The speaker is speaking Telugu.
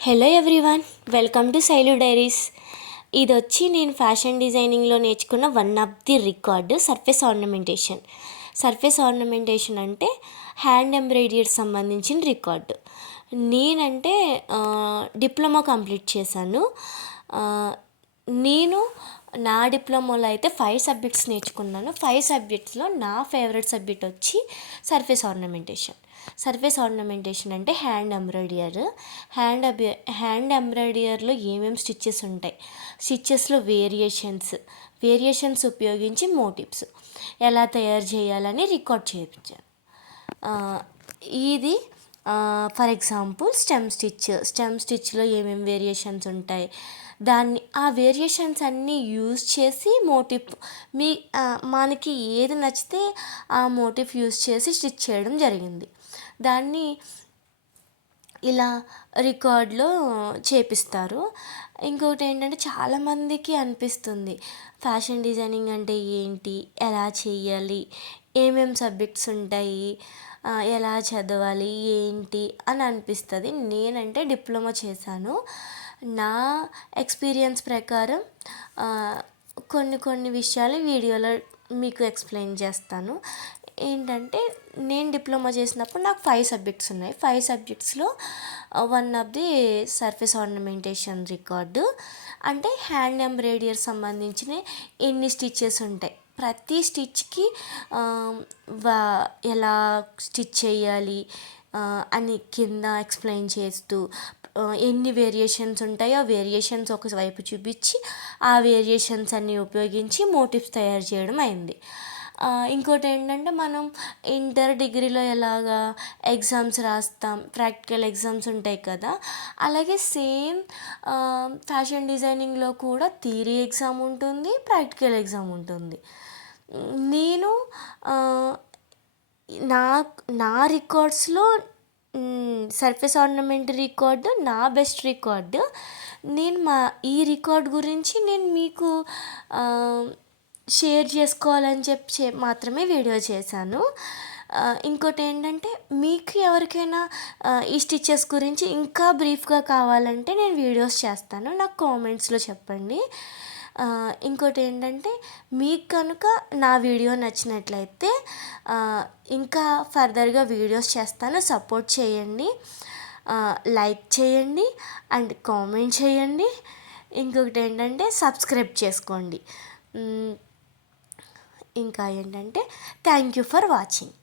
Hello everyone, welcome to Shailu diaries. ఇది వచ్చి నేను ఫ్యాషన్ డిజైనింగ్లో నేర్చుకున్న one of the record surface ornamentation. Surface ornamentation అంటే హ్యాండ్ ఎంబ్రాయిడరీకి సంబంధించిన రికార్డు. నేనంటే డిప్లొమా కంప్లీట్ చేశాను. నేను నా డిప్లొమాలో అయితే 5 సబ్జెక్ట్స్ నేర్చుకున్నాను. 5 సబ్జెక్ట్స్లో నా ఫేవరెట్ సబ్జెక్ట్ వచ్చి సర్ఫేస్ ఆర్నమెంటేషన్. సర్ఫేస్ ఆర్నమెంటేషన్ అంటే హ్యాండ్ ఎంబ్రాయిడరీలో ఏమేమి స్టిచ్చెస్ ఉంటాయి, స్టిచ్చెస్లో వేరియేషన్స్ ఉపయోగించి మోటివ్స్ ఎలా తయారు చేయాలని రికార్డ్ చేయించాను. ఇది ఫర్ ఎగ్జాంపుల్ స్టెమ్ స్టిచ్లో ఏమేమి వేరియేషన్స్ ఉంటాయి, ఆ వేరియేషన్స్ అన్నీ యూజ్ చేసి మనకి ఏది నచ్చితే ఆ మోటివ్ యూజ్ చేసి స్టిచ్ చేయడం జరిగింది. దాన్ని ఇలా రికార్డ్లో చేపిస్తారు. ఇంకొకటి ఏంటంటే చాలామందికి అనిపిస్తుంది ఫ్యాషన్ డిజైనింగ్ అంటే ఏంటి, ఎలా చేయాలి, ఏమేమి సబ్జెక్ట్స్ ఉంటాయి, ఎలా చదవాలి ఏంటి అని అనిపిస్తుంది. నేనంటే డిప్లొమా చేశాను. నా ఎక్స్పీరియన్స్ ప్రకారం కొన్ని విషయాలు వీడియోలో మీకు ఎక్స్ప్లెయిన్ చేస్తాను. ఏంటంటే నేను డిప్లొమా చేసినప్పుడు నాకు 5 సబ్జెక్ట్స్ ఉన్నాయి. 5 సబ్జెక్ట్స్లో one of the surface ornamentation record. అంటే హ్యాండ్ ఎంబ్రాయిడరీ సంబంధించిన ఎన్ని స్టిచ్చెస్ ఉంటాయి, ప్రతి స్టిచ్కి ఎలా స్టిచ్ చేయాలి అని కింద ఎక్స్ప్లెయిన్ చేస్తూ ఎన్ని వేరియేషన్స్ ఉంటాయో ఆ వేరియేషన్స్ ఒకవైపు చూపించి ఆ వేరియేషన్స్ అన్నీ ఉపయోగించి మోటివ్స్ తయారు చేయడం అయింది. ఇంకోటి ఏంటంటే మనం ఇంటర్ డిగ్రీలో ఎలాగా ఎగ్జామ్స్ రాస్తాం, ప్రాక్టికల్ ఎగ్జామ్స్ ఉంటాయి కదా, అలాగే సేమ్ ఫ్యాషన్ డిజైనింగ్లో కూడా థియరీ ఎగ్జామ్ ఉంటుంది, ప్రాక్టికల్ ఎగ్జామ్ ఉంటుంది. నేను నా రికార్డ్స్లో సర్ఫేస్ ఆర్నమెంట్ రికార్డు నా బెస్ట్ రికార్డు. నేను ఈ రికార్డ్ గురించి నేను మీకు షేర్ చేసుకోవాలని చెప్పి మాత్రమే వీడియో చేశాను. ఇంకోటి ఏంటంటే మీకు ఎవరికైనా ఈ స్టిచ్చెస్ గురించి ఇంకా బ్రీఫ్గా కావాలంటే నేను వీడియోస్ చేస్తాను, నాకు కామెంట్స్లో చెప్పండి. ఇంకోటి ఏంటంటే మీకు కనుక నా వీడియో నచ్చినట్లయితే ఇంకా ఫర్దర్గా వీడియోస్ చేస్తాను, సపోర్ట్ చేయండి, లైక్ చేయండి అండ్ కామెంట్ చేయండి. ఇంకొకటి ఏంటంటే సబ్స్క్రైబ్ చేసుకోండి. ఇంకా ఏంటంటే థ్యాంక్ యూ ఫర్ వాచింగ్.